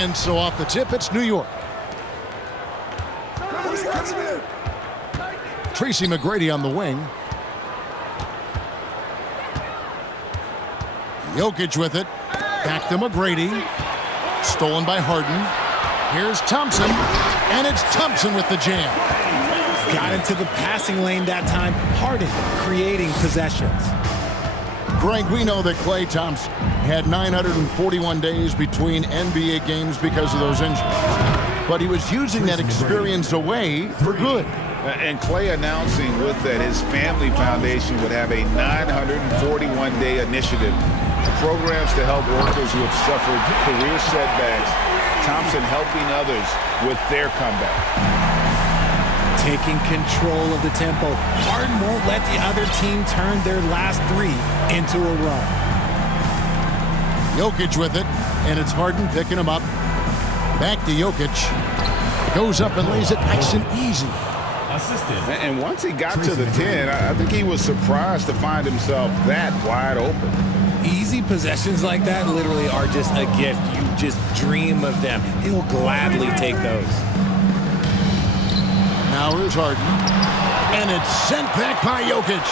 And so off the tip, it's New York. Tracy McGrady on the wing. Jokic with it. Back to McGrady. Stolen by Harden. Here's Thompson. And it's Thompson with the jam. Got into the passing lane that time. Harden creating possessions. Greg, we know that Klay Thompson had 941 days between NBA games because of those injuries. But he was using that experience away for good. And Klay announcing with that his family foundation would have a 941-day initiative. Programs to help workers who have suffered career setbacks. Thompson helping others with their comeback. Taking control of the tempo. Harden won't let the other team turn their last three into a run. Jokic with it, and it's Harden picking him up. Back to Jokic. Goes up and lays it nice and easy. And once he got to the 10, I think he was surprised to find himself that wide open. Easy possessions like that literally are just a gift. You just dream of them. He'll gladly take those. Now here's Harden. And it's sent back by Jokic.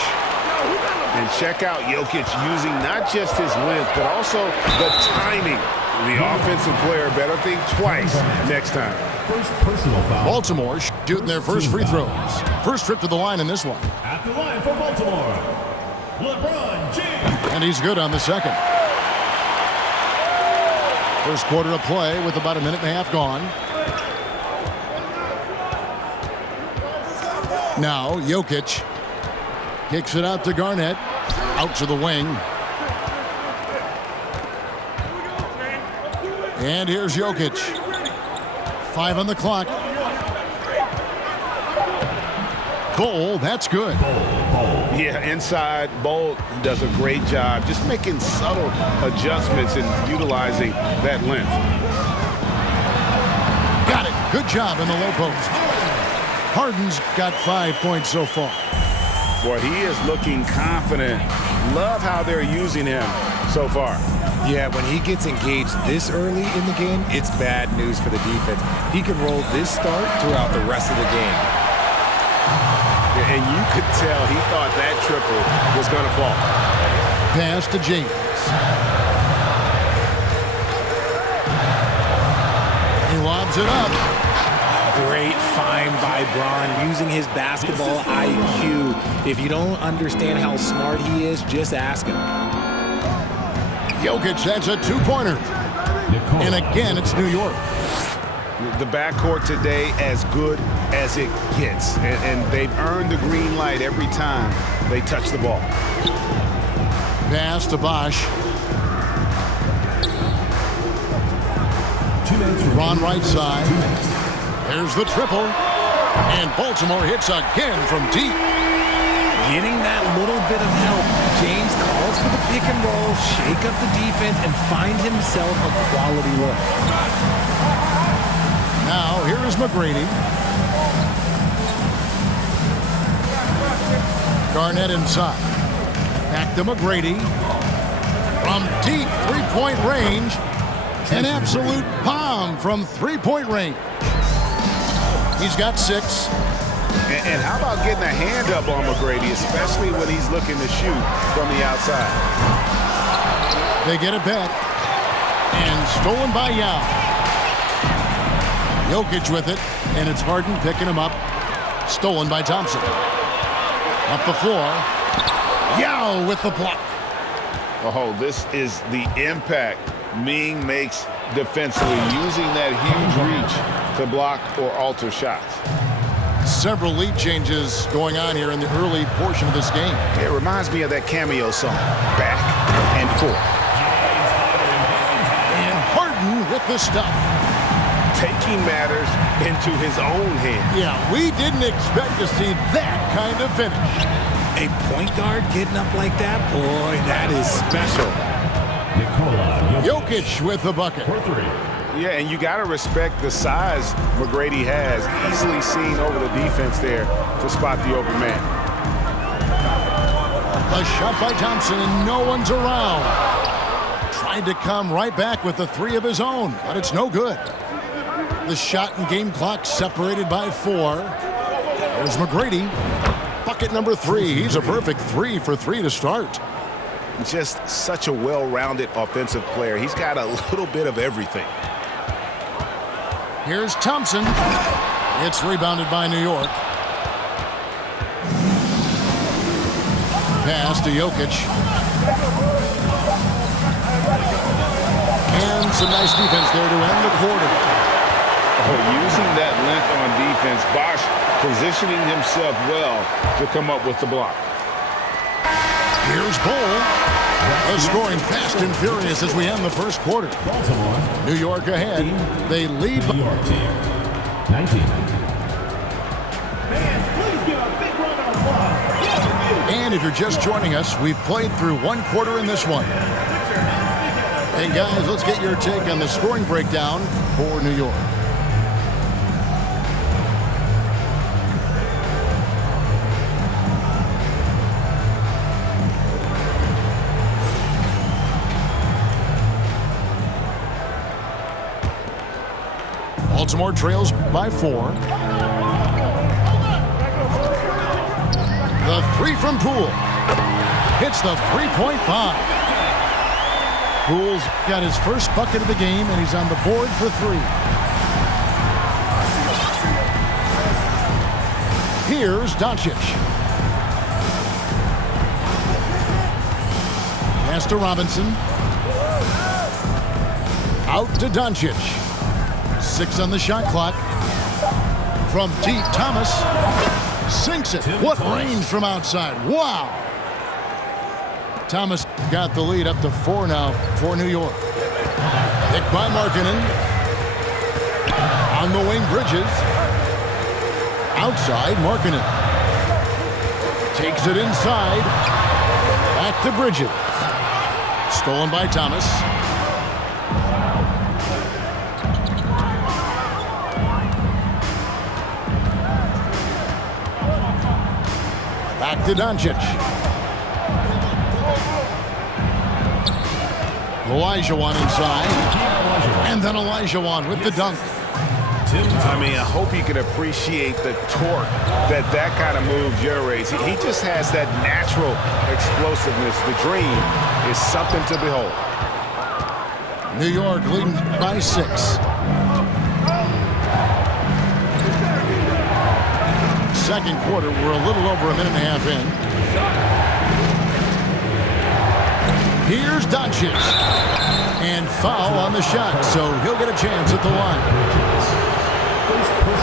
And check out Jokic using not just his length, but also the timing. The offensive player better think twice next time. First personal foul. Baltimore shooting their first free throws. First trip to the line in this one. At the line for Baltimore, LeBron James. And he's good on the second. First quarter of play with about a minute and a half gone. Now Jokic kicks it out to Garnett. Out to the wing. And here's Jokic. 5 on the clock. Bol, that's good. Yeah, inside, Bol does a great job just making subtle adjustments and utilizing that length. Got it. Good job in the low post. Harden's got 5 points so far. Boy, he is looking confident. Love how they're using him so far. Yeah, when he gets engaged this early in the game, it's bad news for the defense. He can roll this start throughout the rest of the game. And you could tell he thought that triple was going to fall. Pass to James. He lobs it up. Great find by Bron using his basketball IQ. If you don't understand how smart he is, just ask him. Jokic, that's a two-pointer. And again, it's New York. The backcourt today as good as it gets. And they've earned the green light every time they touch the ball. Pass to Bosh. Ron right side. There's the triple. And Baltimore hits again from deep. Getting that little bit of help. James calls for the pick and roll, shake up the defense, and find himself a quality look. Now, here is McGrady. Garnett inside. Back to McGrady. From deep three-point range. An absolute bomb from three-point range. He's got 6. And how about getting a hand up on McGrady, especially when he's looking to shoot from the outside? They get it back. And stolen by Yao. Jokic with it, and it's Harden picking him up. Stolen by Thompson. Up the floor. Yao with the block. Oh, this is the impact Ming makes defensively, using that huge reach to block or alter shots. Several lead changes going on here in the early portion of this game. It reminds me of that cameo song, Back and Forth. And Harden with the stuff. Taking matters into his own hands. Yeah, we didn't expect to see that kind of finish. A point guard getting up like that, boy, that is special. Jokic with the bucket. Yeah, and you got to respect the size McGrady has. Easily seen over the defense there to spot the open man. A shot by Thompson, and no one's around. tried to come right back with the three of his own, but it's no good. The shot and game clock separated by 4. There's McGrady. Bucket number 3. He's a perfect 3 for 3 to start. Just such a well-rounded offensive player. He's got a little bit of everything. Here's Thompson. It's rebounded by New York. Pass to Jokic. And some nice defense there to end the quarter. Using that length on defense, Bosh positioning himself well to come up with the block. Here's Bol. Scoring fast and furious as we end the first quarter. Baltimore. New York ahead. They lead. New York team. 19. Fans, please give a big round of applause. And if you're just joining us, we've played through one quarter in this one. Hey guys, let's get your take on the scoring breakdown for New York. Baltimore trails by 4. The 3 from Poole. Hits the three-point bomb. Poole's got his first bucket of the game, and he's on the board for 3. Here's Doncic. Pass to Robinson. Out to Doncic. 6 on the shot clock. From deep, Thomas sinks it. What range from outside. Wow. Thomas got the lead up to 4 now for New York. Picked by Markkanen. On the wing, Bridges. Outside, Markkanen. Takes it inside. Back to Bridges. Stolen by Thomas. Back to Doncic. Olajuwon inside. And then Olajuwon with the dunk. I mean, I hope you can appreciate the torque that kind of move generates. He just has that natural explosiveness. The dream is something to behold. New York leading by 6. Second quarter, we're a little over a minute and a half in. Here's Doncic. And foul on the shot, so he'll get a chance at the line.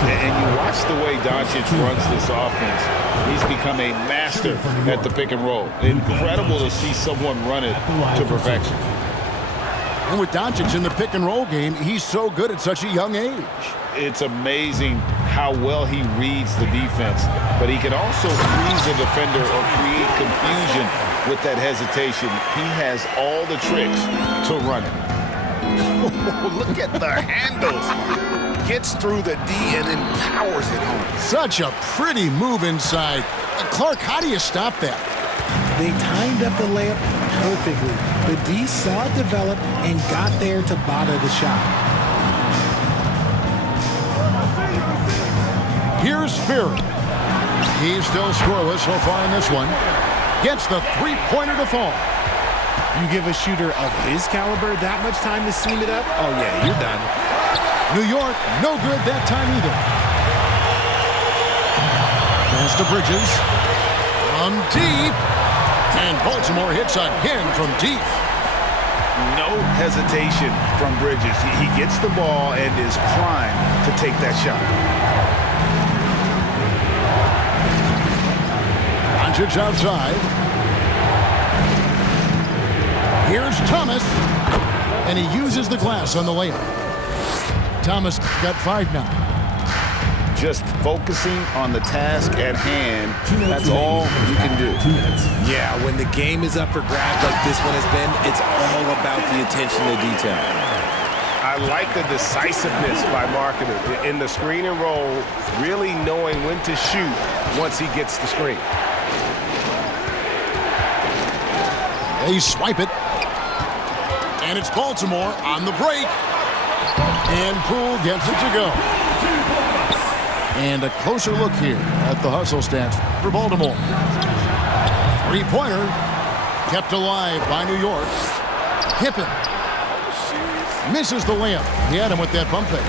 And you watch the way Doncic runs this offense. He's become a master at the pick and roll. Incredible to see someone run it to perfection. And with Doncic in the pick and roll game, he's so good at such a young age. It's amazing how well he reads the defense, but he can also freeze the defender or create confusion with that hesitation. He has all the tricks to run it. Look at the handles. Gets through the D and then powers it home. Such a pretty move inside. Clark, how do you stop that? They timed up the layup perfectly. The D saw it develop and got there to bother the shot. Here's Fury. He's still scoreless so far in this one. Gets the three-pointer to fall. You give a shooter of his caliber that much time to seam it up? Oh, yeah, you're done. New York, no good that time either. Pass to Bridges. From deep. And Baltimore hits again from deep. No hesitation from Bridges. He gets the ball and is primed to take that shot. Doncic outside. Here's Thomas. And he uses the glass on the layup. Thomas got 5 now. Just focusing on the task at hand. That's all you can do. Yeah, when the game is up for grabs like this one has been, it's all about the attention to detail. I like the decisiveness by Markkanen in the screen and roll, really knowing when to shoot once he gets the screen. They swipe it. And it's Baltimore on the break. And Poole gets it to go. And a closer look here at the hustle stats for Baltimore. Three-pointer kept alive by New York. Pippen misses the layup. He had him with that pump fake.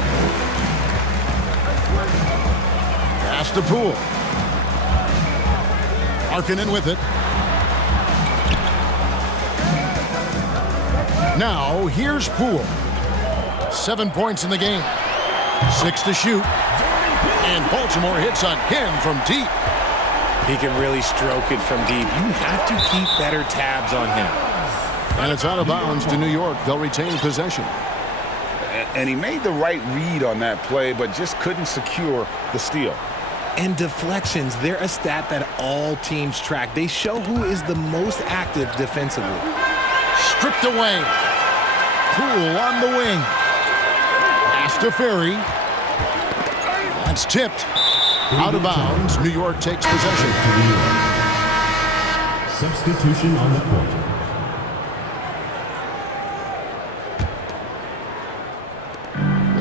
Pass to Poole. Markkanen with it. Now, here's Poole. 7 points in the game. 6 to shoot. And Baltimore hits again from deep. He can really stroke it from deep. You have to keep better tabs on him. And it's out of bounds to New York. They'll retain possession. And he made the right read on that play, but just couldn't secure the steal. And deflections, they're a stat that all teams track. They show who is the most active defensively. Stripped away. Poole on the wing. Pass to Ferry. That's tipped. Out of bounds. New York takes possession. Substitution on the court.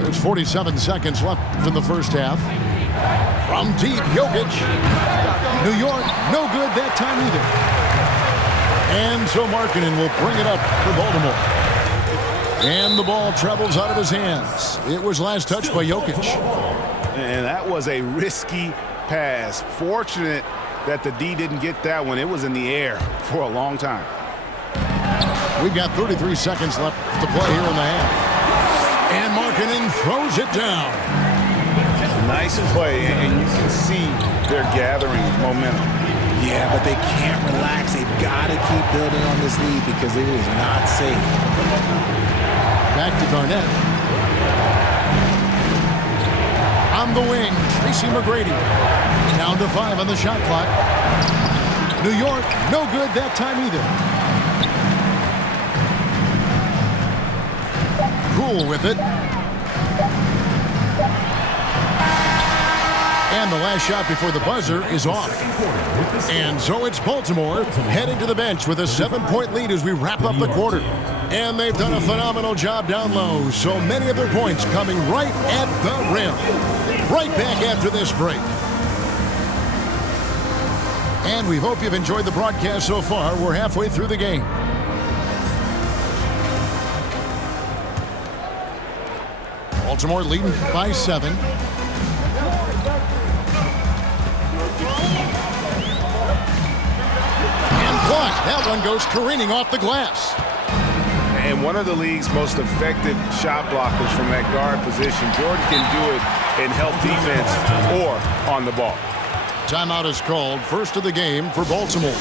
There's 47 seconds left in the first half. From deep, Jokic. New York, no good that time either. And so Markkanen will bring it up for Baltimore. And the ball travels out of his hands. It was last touched by Jokic. And that was a risky pass. Fortunate that the D didn't get that one. It was in the air for a long time. We've got 33 seconds left to play here in the half. And Markkanen throws it down. Nice play, and you can see they're gathering momentum. Yeah, but they can't relax. They've got to keep building on this lead because it is not safe. Back to Garnett. On the wing, Tracy McGrady. Down to 5 on the shot clock. New York, no good that time either. Poole with it. And the last shot before the buzzer is off. And so it's Baltimore heading to the bench with a 7-point lead as we wrap up the quarter. And they've done a phenomenal job down low. So many of their points coming right at the rim. Right back after this break. And we hope you've enjoyed the broadcast so far. We're halfway through the game. Baltimore leading by 7. That one goes careening off the glass. And one of the league's most effective shot blockers from that guard position. Jordan can do it and help defense or on the ball. Timeout is called. First of the game for Baltimore.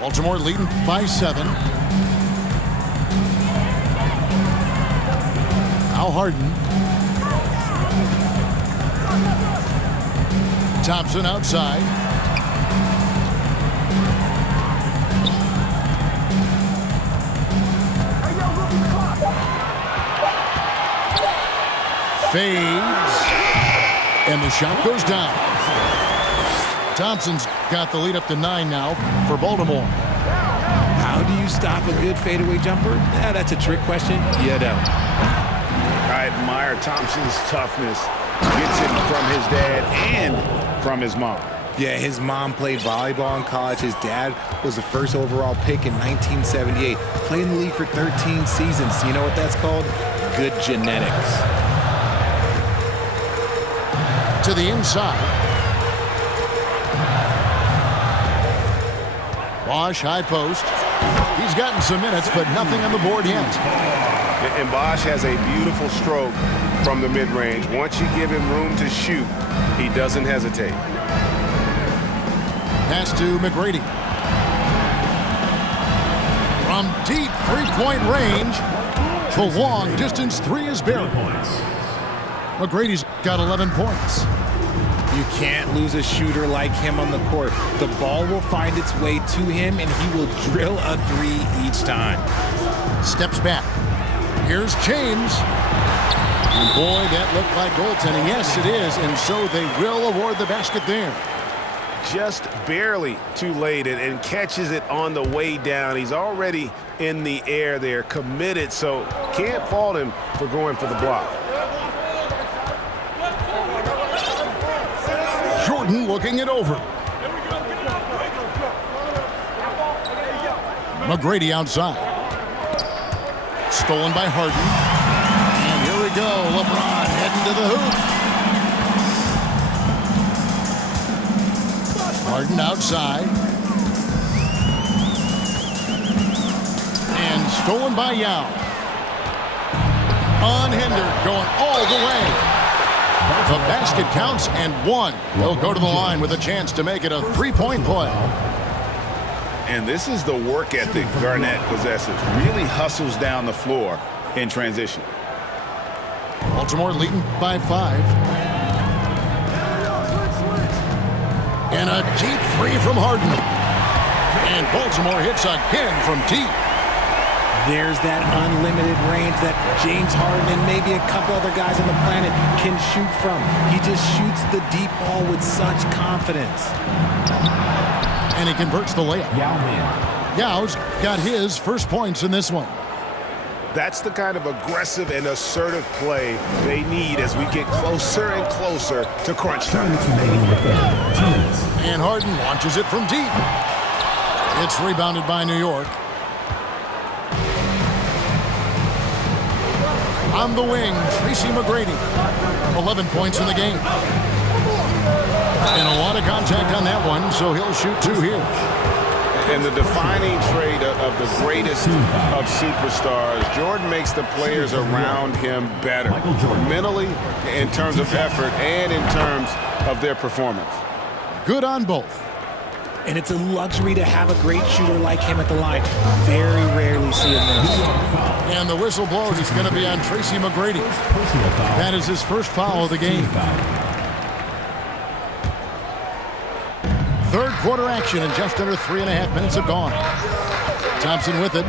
Baltimore leading by 7. Now Harden. Thompson outside. Fades. And the shot goes down. Thompson's got the lead up to 9 now for Baltimore. How do you stop a good fadeaway jumper? That's a trick question. You don't. I admire Thompson's toughness. Gets it from his dad and from his mom. Yeah, his mom played volleyball in college. His dad was the first overall pick in 1978. Played in the league for 13 seasons. You know what that's called? Good genetics. To the inside. Bosch, high post. He's gotten some minutes, but nothing on the board yet. And Bosch has a beautiful stroke from the mid-range. Once you give him room to shoot, he doesn't hesitate. Pass to McGrady. From deep three-point range, the long distance three is buried. McGrady's got 11 points. You can't lose a shooter like him on the court. The ball will find its way to him, and he will drill a three each time. Steps back. Here's James. And boy, that looked like goaltending. Yes, it is, and so they will award the basket there. Just barely too late and catches it on the way down. He's already in the air there, committed, so can't fault him for going for the block. Jordan looking it over. McGrady outside. Stolen by Harden. And here we go. LeBron heading to the hoop. Harden outside. And stolen by Yao. Unhindered, going all the way. The basket counts and one. He'll go to the line with a chance to make it a three-point play. And this is the work ethic Garnett possesses. Really hustles down the floor in transition. Baltimore leading by 5. And a deep three from Harden. And Baltimore hits again from deep. There's that unlimited range that James Harden and maybe a couple other guys on the planet can shoot from. He just shoots the deep ball with such confidence. And he converts the layup. Yao's got his first points in this one. That's the kind of aggressive and assertive play they need as we get closer and closer to crunch time. And Harden launches it from deep. It's rebounded by New York. On the wing, Tracy McGrady. 11 points in the game. And a lot of contact on that one, so he'll shoot 2 here. And the defining trait of the greatest of superstars, Jordan makes the players around him better. Mentally, in terms of effort, and in terms of their performance. Good on both. And it's a luxury to have a great shooter like him at the line. Very rarely see him miss. And the whistle blows. It's going to be on Tracy McGrady. That is his first foul of the game. Third quarter action, and just under 3.5 minutes have gone. Thompson with it.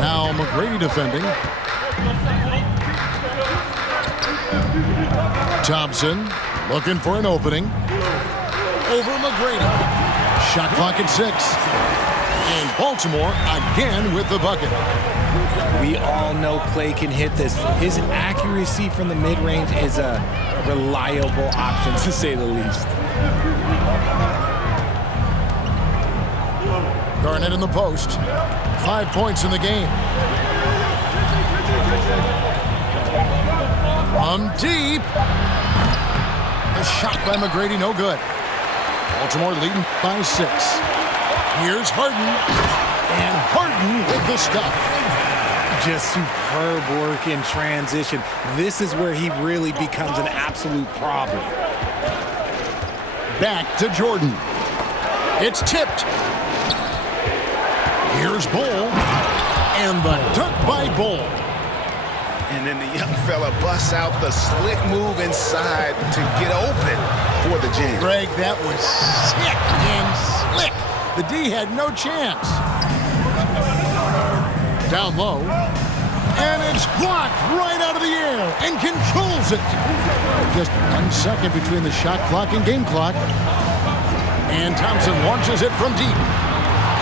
Now McGrady defending. Thompson Looking for an opening. Over McGrady. Shot clock at 6. And Baltimore again with the bucket. We all know Klay can hit this. His accuracy from the mid-range is a reliable option, to say the least. Garnett in the post. 5 points in the game. From deep. The shot by McGrady, no good. Baltimore leading by 6. Here's Harden. And Harden with the stuff. Just superb work in transition. This is where he really becomes an absolute problem. Back to Jordan. It's tipped. Here's Bull. And the dunk by Bull. And then the young fella busts out the slick move inside to get open for the jam. Greg, that was sick and slick. The D had no chance. Down low. And it's blocked right out of the air and controls it. Just 1 second between the shot clock and game clock. And Thompson launches it from deep.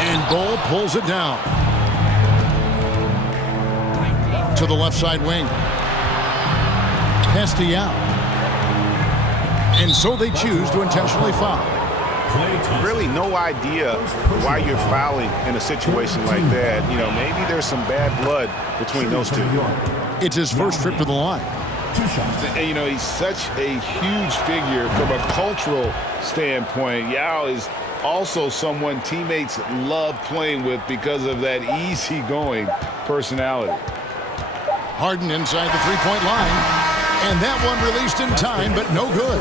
And Bull pulls it down. To the left side wing. Castiel. And so they choose to intentionally foul. Really no idea why you're fouling in a situation like that. You know, maybe there's some bad blood between those two. It's his first trip to the line. And, you know, he's such a huge figure from a cultural standpoint. Yao is also someone teammates love playing with because of that easygoing personality. Harden inside the three-point line. And that one released in time, but no good.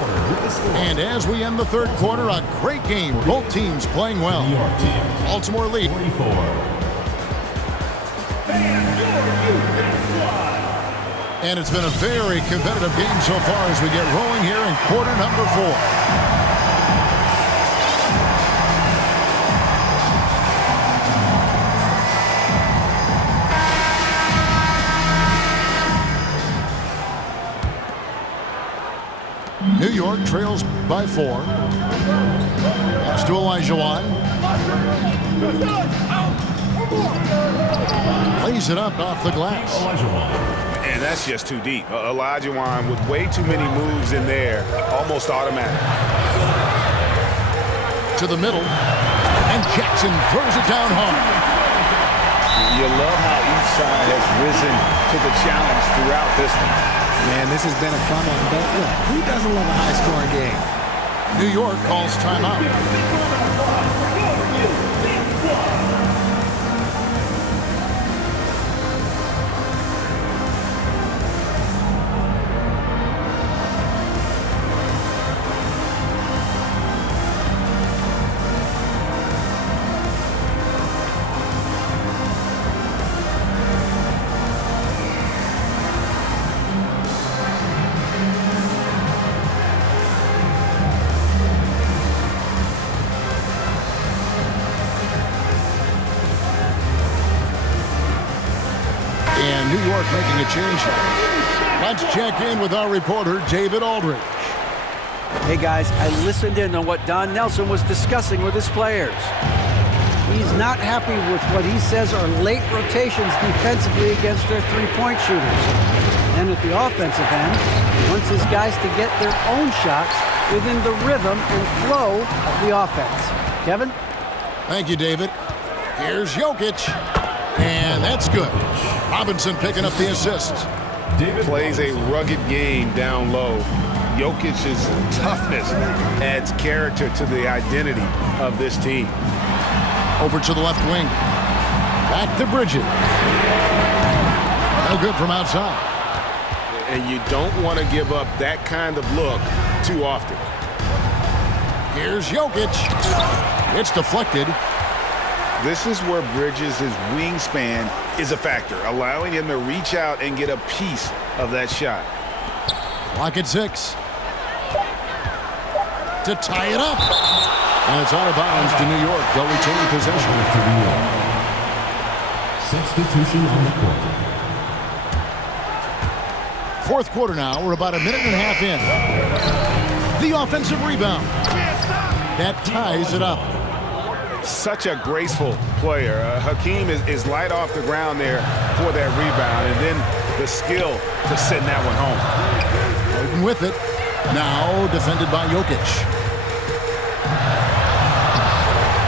And as we end the third quarter, a great game. Both teams playing well. Baltimore lead. And it's been a very competitive game so far as we get rolling here in quarter number 4. New York trails by 4. Pass to Olajuwon. Lays it up off the glass. And that's just too deep. Olajuwon with way too many moves in there, almost automatic. To the middle. And Jackson throws it down hard. You love how each side has risen to the challenge throughout this one. Man, this has been a fun one, but look, who doesn't love a high-scoring game? New York calls timeout. And New York making a change here. Let's check in with our reporter, David Aldridge. Hey guys, I listened in on what Don Nelson was discussing with his players. He's not happy with what he says are late rotations defensively against their three-point shooters. And at the offensive end, he wants his guys to get their own shots within the rhythm and flow of the offense. Kevin? Thank you, David. Here's Jokic. And that's good. Robinson picking up the assist. Plays a rugged game down low. Jokic's toughness adds character to the identity of this team. Over to the left wing. Back to Bridges. No good from outside. And you don't want to give up that kind of look too often. Here's Jokic. It's deflected. This is where Bridges' wingspan is a factor, allowing him to reach out and get a piece of that shot. Clock at 6. To tie it up. And it's out of bounds to New York. They'll retain possession. Substitution on the court. Fourth quarter now. We're about a minute and a half in. The offensive rebound. That ties it up. Such a graceful player. Hakeem is light off the ground there for that rebound, and then the skill to send that one home. Harden with it. Now defended by Jokic.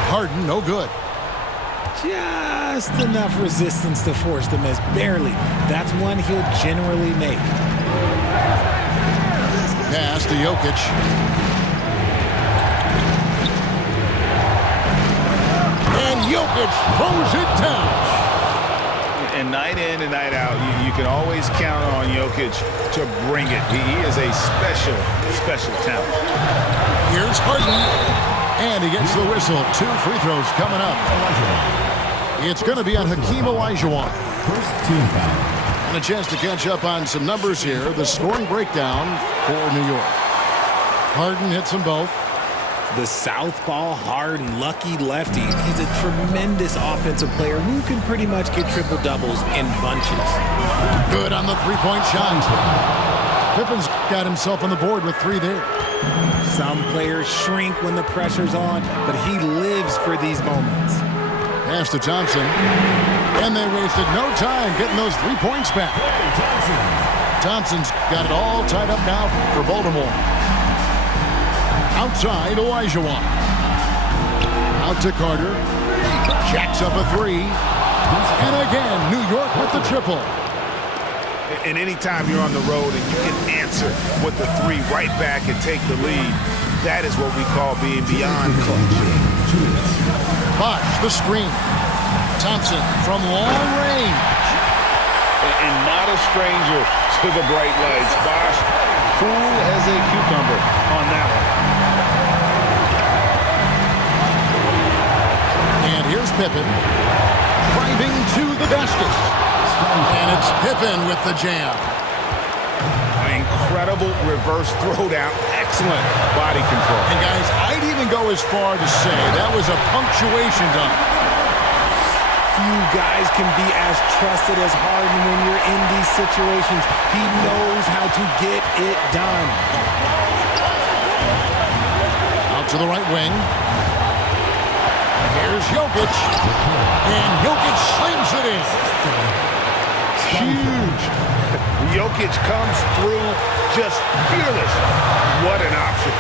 Harden, no good. Just enough resistance to force the miss. Barely. That's one he'll generally make. Pass to Jokic. And Jokic throws it down. And night in and night out, you can always count on Jokic to bring it. He is a special, special talent. Here's Harden. And he gets the whistle. 2 free throws coming up. It's going to be on Hakeem Olajuwon. First team foul. And a chance to catch up on some numbers here. The scoring breakdown for New York. Harden hits them both. The southpaw, hard, lucky lefty. He's a tremendous offensive player who can pretty much get triple-doubles in bunches. Good on the three-point shot. Pippen's got himself on the board with 3 there. Some players shrink when the pressure's on, but he lives for these moments. Pass to Thompson. And they wasted no time getting those 3 points back. Thompson's got it all tied up now for Baltimore. Outside, Olajuwon. Out to Carter. Jacks up a 3. And again, New York with the triple. And anytime you're on the road and you can answer with the 3 right back and take the lead, that is what we call being beyond clutch. Bosh, the screen. Thompson from long range. And not a stranger to the bright lights. Bosh, cool as a cucumber on that one. And here's Pippen. Driving to the basket. And it's Pippen with the jam. Incredible reverse throwdown. Excellent body control. And guys, I'd even go as far to say that was a punctuation dunk. Few guys can be as trusted as Harden when you're in these situations. He knows how to get it done. Out to the right wing. Here's Jokic. And Jokic slams it in. Huge. Jokic comes through just fearless. What an option.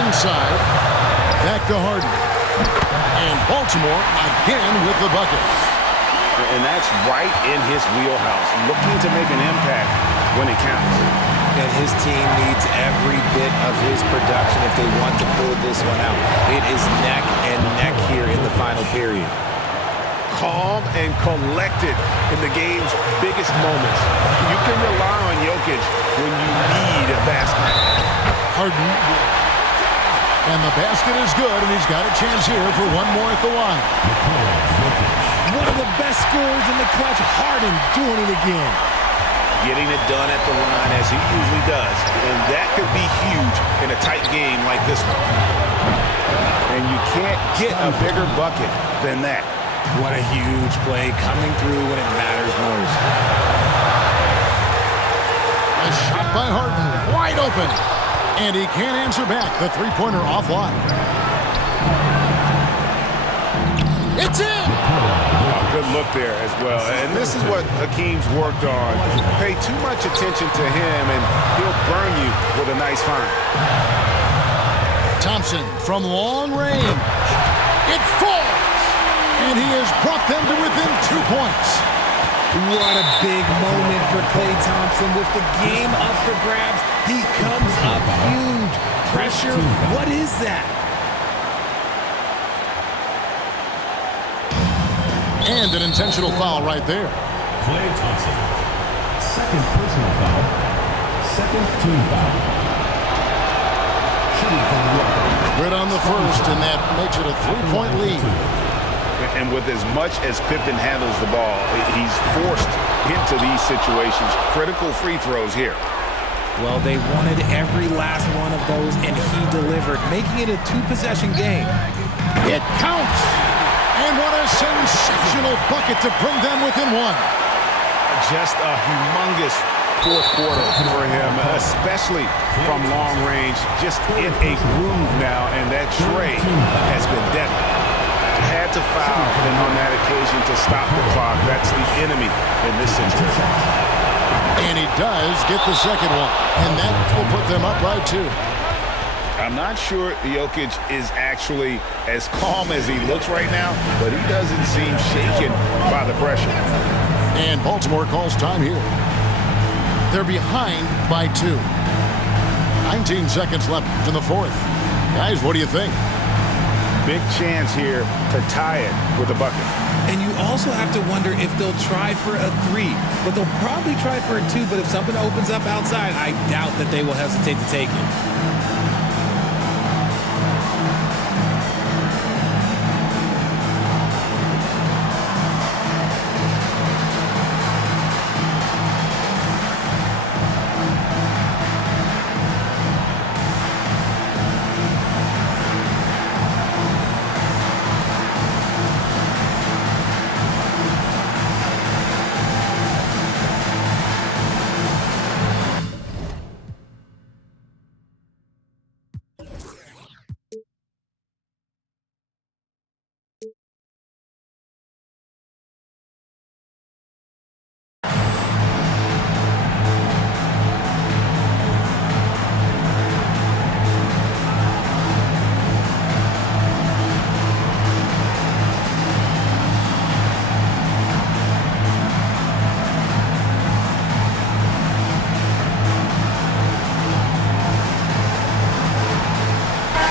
Inside. Back to Harden. And Baltimore again with the bucket. And that's right in his wheelhouse. Looking to make an impact when it counts. And his team needs every bit of his production if they want to pull this one out. It is neck and neck here in the final period. Calm and collected in the game's biggest moments. You can rely on Jokic when you need a basket. Harden. And the basket is good, and he's got a chance here for one more at the line. One of the best scorers in the clutch. Harden doing it again. Getting it done at the line as he usually does. And that could be huge in a tight game like this one. And you can't get a bigger bucket than that. What a huge play coming through when it matters most. A shot by Harden, wide open. And he can't answer back. The three-pointer offline. It's in! Good look there as well. And this is what Hakeem's worked on. Pay too much attention to him, and he'll burn you with a nice find. Thompson from long range. It falls! And he has brought them to within 2 points. What a big moment for Klay Thompson. With the game up for grabs, he comes up huge. Pressure, what is that? And an intentional foul right there. Klay Thompson. Second personal foul. Second team foul. Shooting from the arc. Good on the first, and that makes it a 3-point lead. And with as much as Pippen handles the ball, he's forced into these situations. Critical free throws here. Well, they wanted every last one of those, and he delivered, making it a 2-possession game. It counts! And what a sensational bucket to bring them within 1. Just a humongous fourth quarter for him, especially from long range. Just in a groove now, and that Trey has been deadly. Had to foul him on that occasion to stop the clock. That's the enemy in this situation. And he does get the second one, and that will put them up by 2. I'm not sure Jokic is actually as calm as he looks right now, but he doesn't seem shaken by the pressure. And Baltimore calls time here. They're behind by 2. 19 seconds left in the fourth. Guys, what do you think? Big chance here to tie it with a bucket. And you also have to wonder if they'll try for a 3, but they'll probably try for a 2, but if something opens up outside, I doubt that they will hesitate to take it.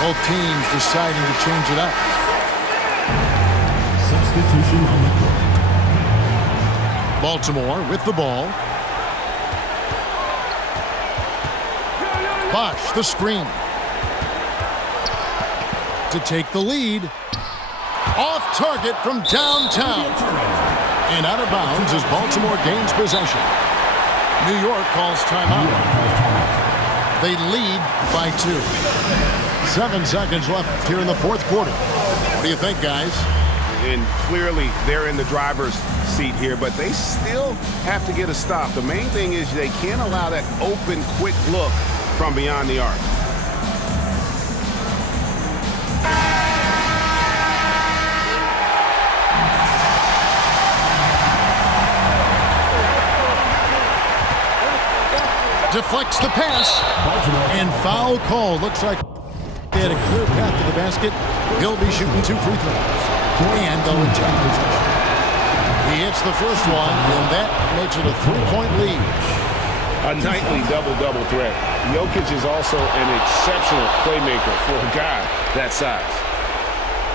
Both teams deciding to change it up. Substitution on the court. Baltimore with the ball. Bosh, the screen. To take the lead. Off target from downtown. And out of bounds as Baltimore gains possession. New York calls timeout. They lead by 2. 7 seconds left here in the fourth quarter. What do you think, guys? And clearly they're in the driver's seat here, but they still have to get a stop. The main thing is they can't allow that open, quick look from beyond the arc. Deflects the pass. And foul call. Looks like they had a clear path to the basket. He'll be shooting 2 free throws. And they'll retain possession. He hits the first one, and that makes it a 3-point lead. A nightly double-double threat. Jokic is also an exceptional playmaker for a guy that size.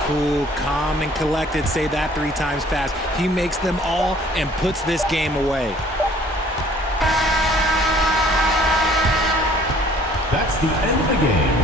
Cool, calm, and collected. Say that 3 times fast. He makes them all and puts this game away. That's the end of the game.